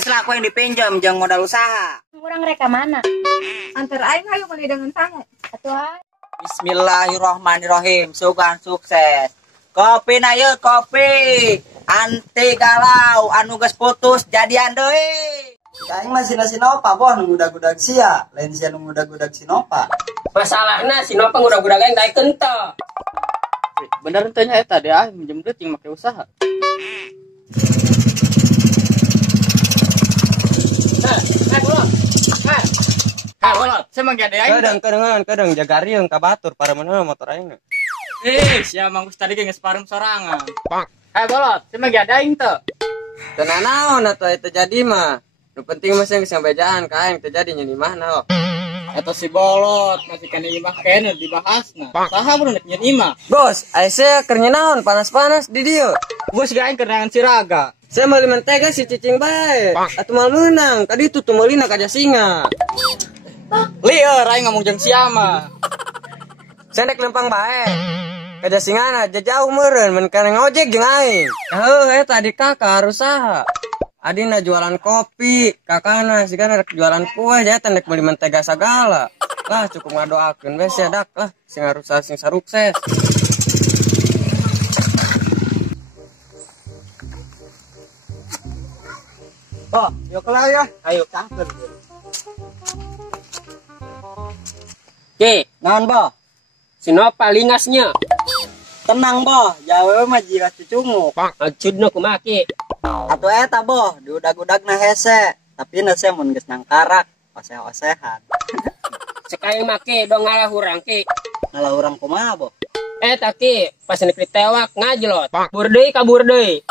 Geus lah aku yang dipinjam jeung modal usaha. Kurang reka mana? Antar aing hayu meuli dengan sangu. Atuh ay. Bismillahirrahmanirrahim. Sugan sukses. Kopi na yeuh kopi. Anti galau anu geus putus jadian deui. Aing mah Sinopa boh nu ngudag-gudag sia, lain sia nu ngudag-gudag Sinopa. Masalahna Sinopa ngudag-gudag aing daekeun teh. Bener tanya eta deh minjem duit yang make usaha. Bolot, saya mah gede aing. Kadang jaga rieung ka batur para mana motor aing. Sia manggus tadi ge geus parem sorangan. Bolot, saya mah gede aing teh. Teu naon atuh eta jadi mah. Nu penting mah sing sambejaan ka aing teh jadi nya di mana. Eta si Bolot masih kana imah kene dibahasna. Saha mun nek nyen imah? Bos, aya keur naon panas-panas di dieu. Bos ge aing keur nangan siraga. Saya meuli mentega si cicing bae. Atuh mal meunang, tadi tuh meulina ka Jasinga. Lieur aing ngomong jeung siama. Sendek lempang bae. Ka Jasingana jauh meureun mun kana ngojek jeung aing. Heuh eta adik kakak harus saha? Adina jualan kopi, kakana sigana rek jualan kue, jadi tendek meuli mentega sagala. Lah cukup ngadoakeun we sia dak lah sing harus sing sarukses. Oh, yuk lah ya. Ayo cangkeun. Ge, Naon boh? Sinopa lingasnya. Tenang boh, jawe mah jigas cucunguk. Maksudna kumaha ki? Atuh eta boh, diudag-udagna hese, tapi na saya mun geus nangkarak, oseh-osehan. Sekali make dong ngalah urang ki. Ngalah urang kumaha boh? Eta ki, pas nek ditewak ngajlot. Kabur deui.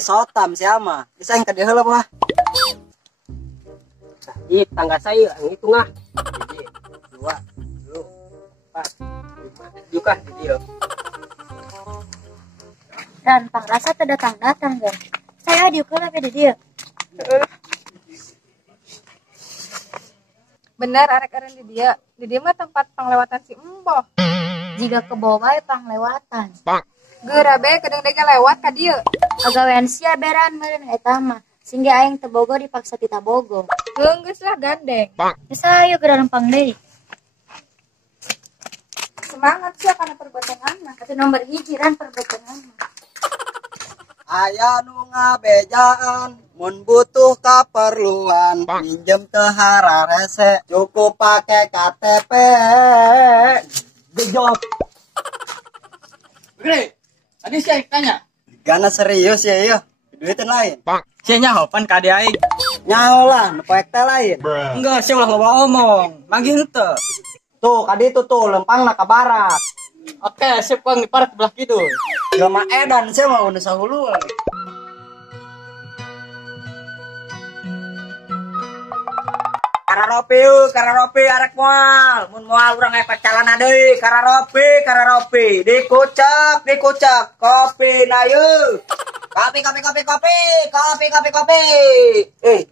Sotam siapa? Bisa yang kadieu heula boh. Ih, tangga saya ngitung ah. 1 2 3 4 5 juga di dieu. Dan pangrasa teu datang-datang kan. Saya diukur apa di dia? Bener arek-arek di dia. Di dia mah tempat panglewatan si Emboh. Jika ke bawah bae panglewatan. Geura be kadang dege lewat ka dieu. Agawean sia beran meureun eta mah. Singga aing teu bogo dipaksa ti tabogo. Geus lah gandeng. Geus ayo ke rempang deui. Semangat sia kana perbuatanna. Atuh nomor 1 ran perbuatanna. Aya nu ngabejaan, mun butuh kaperluan, minjem teu hararese, cukup pake KTP. Gejok. Gede. Tadi saya tanya. Gana serius ya ieu. Duitin lain. Sia nyahopan ka adi aing. Nyaho lah, nu poek teh lain. Enggak, sia ulah loba omong. Manggi henteu. Tuh, kaditu tuh lempangna ka barat. Oke, sip Bang, di parat belah kidul. Jelema edan sia mah udah sahulu. Kararopi arek moal. Mun moal urang aya pacalana deui, kararopi. Dikucek. Kopi na yeuh. Kopi.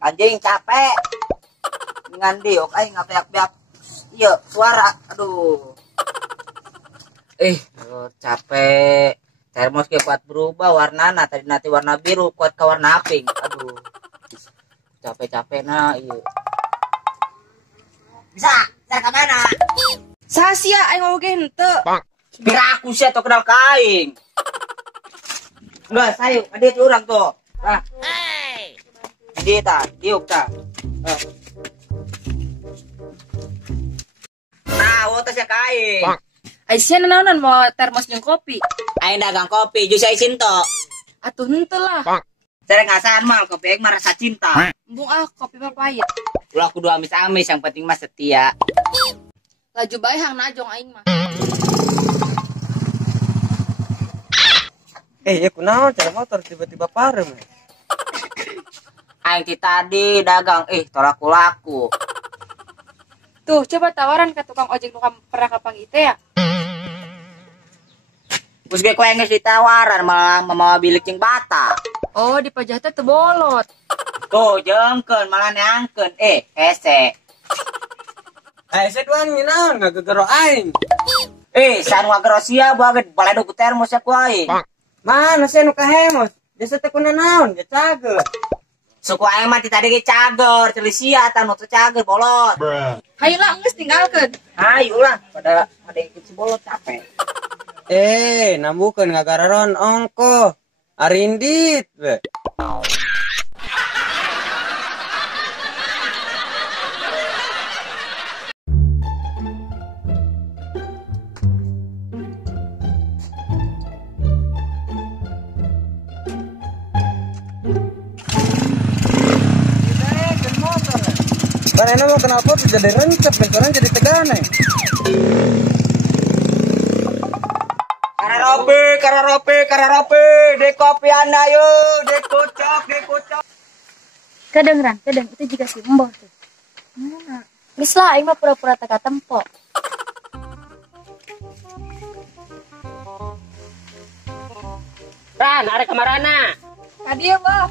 Anjing capek. Ngan diok aing ngapeak-peak. Ieu suara. Aduh. Capek. Termos ge kuat berubah warnana, tadi nanti warna biru kuat ke warna pink. Aduh. Capek-capek na ieu. Bisa ka mana? Sasia aing mau ge henteu. Kira aku sih atau kenal kain. Enggak, sayu, adit urang tuh. Nah. Di ta, diuk ta. Nah, wotos ya kain. Aisyah naonan mau termos jeung kopi. Aing dagang kopi, jus isin to. Atuh henteu lah. Sering ngasaan mal kopi aing mah rasa cinta. Embung kopi mah pahit. Ulah kudu amis-amis, yang penting mah setia. Laju bae hang najong aing mah. Ya kunaon cara motor tiba-tiba parem. Aing ti tadi dagang, tolak laku. Tuh, coba tawaran ke tukang ojek nu pernah ka Panggi teh ya. Terus gue kue nges ditawaran malah mama bilik cing bata. Oh, di pajah teh teu bolot. Tuh, jengkeun malah neangkeun. Hese. Saya doang naon ngagegero aing. Sanu agrosia banget baledo ku termos ya ku aing. Mana saya nu kahemos? Biasa teh kuna naon, ya cageut. Suku aing mah tadi ge cager, ceuli sia atan nu cager bolot. Hayolah geus tinggalkeun. Ayolah, pada ikut si bolot capek. Nambukeun ngagararon ongko. Arindit we. Karena mau kenapa tuh jadi rencep, sekarang jadi tegane. Kararope, de kopi anda yo, de kocok. Kedengeran, itu juga si Mbah tuh. Geus lah, aing mah pura-pura teka tempo. Ran, arek kamarana. Kadieu, Boh.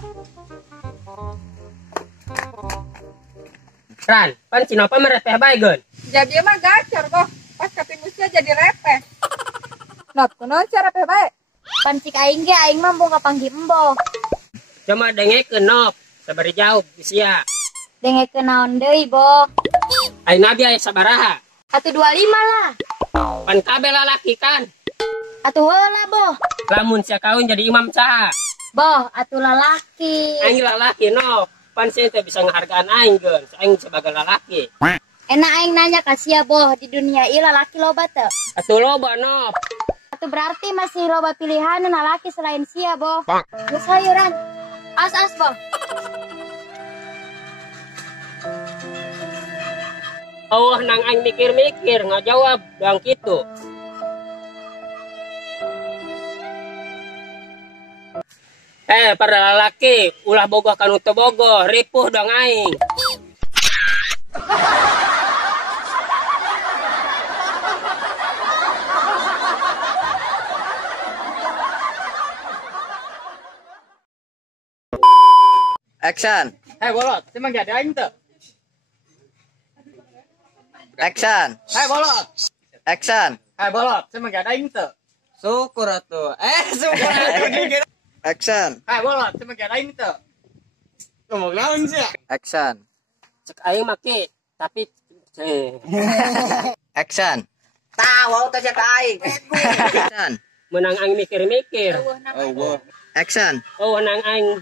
Ran, pan cina apa merepeh baegeun. Jadi mah gacor, Boh. Pas katinusnya jadi repeh. Nop, kunaon cara repeh bae? Pancik aing ge aing mah mau ngapanggih Mbah. Cuma dengekeun nop, sabari jauh sia. Dengekeun naon deui, Boh? Aing nabi aya sabaraha? Atuh 25 lah. Pan kabeh lalaki kan. Atuh heula, Boh. Lamun sia kawin jadi imam saha? Boh, atuh lalaki. Aing lalaki nop. Pan sia teh bisa ngahargaan aing geun, aing sebagai lalaki. Enak aing nanya ka sia, Boh, di dunia ieu lalaki loba teu? Atuh loba nop. Atuh berarti masih loba pilihan nu lalaki selain sia, Boh. Geus hayuran. As, Boh. Oh, nang aing mikir-mikir ngajawab yang kitu. Para lalaki, ulah bogoh kanu teu bogoh, ripuh dong aing. Action. Bolot, cuma gak ada aing teu. Action. Bolot. Action. Bolot, cuma gak ada aing teu. Syukur atuh. Syukur atuh. Action. Bolot, cuma gak ada aing teu. Ngomong naon sih? Action. Cek aing make, tapi Action. Tahu teh cek aing. Action. menang aing mikir-mikir. Action. Oh, nang aing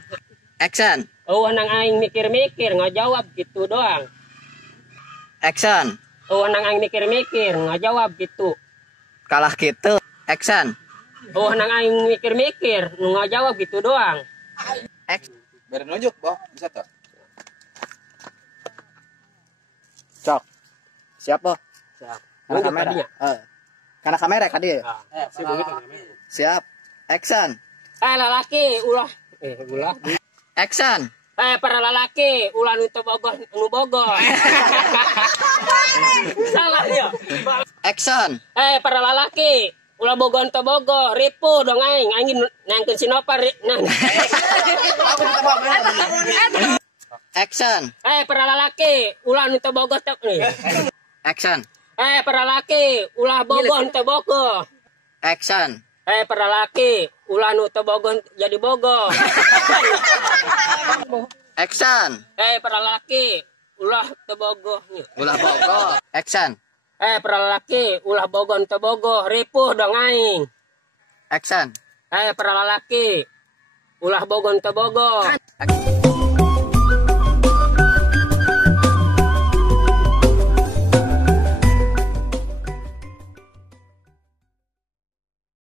Action. nang aing mikir-mikir ngajawab gitu doang. Action. Nang aing mikir-mikir ngajawab gitu. Kalah gitu. Action. Nang aing mikir-mikir ngajawab gitu doang. Beren nunjuk, Boh. Bisa tuh. Cok. Siap, Boh. Siap. Karena kamera. Karena kamera kan dia. Siap. Action. Lalaki ulah Action. para lalaki ulah nu bogoh. Salah ya. Action. Para lalaki ulah bogoh teu bogoh, ripuh dong aing nangkeun sinopar. Action. Para lalaki ulah nu teu bogoh teu. Action. Para lalaki ulah bogoh teu bogoh. Action. Para lalaki ulah nu teu bogoh jadi bogoh. Action. Para lalaki ulah teu bogoh. Ulah bogoh. Action. Para lalaki ulah bogoh teu bogoh, ripuh dong aing. Action. Para lalaki ulah bogoh teu bogoh.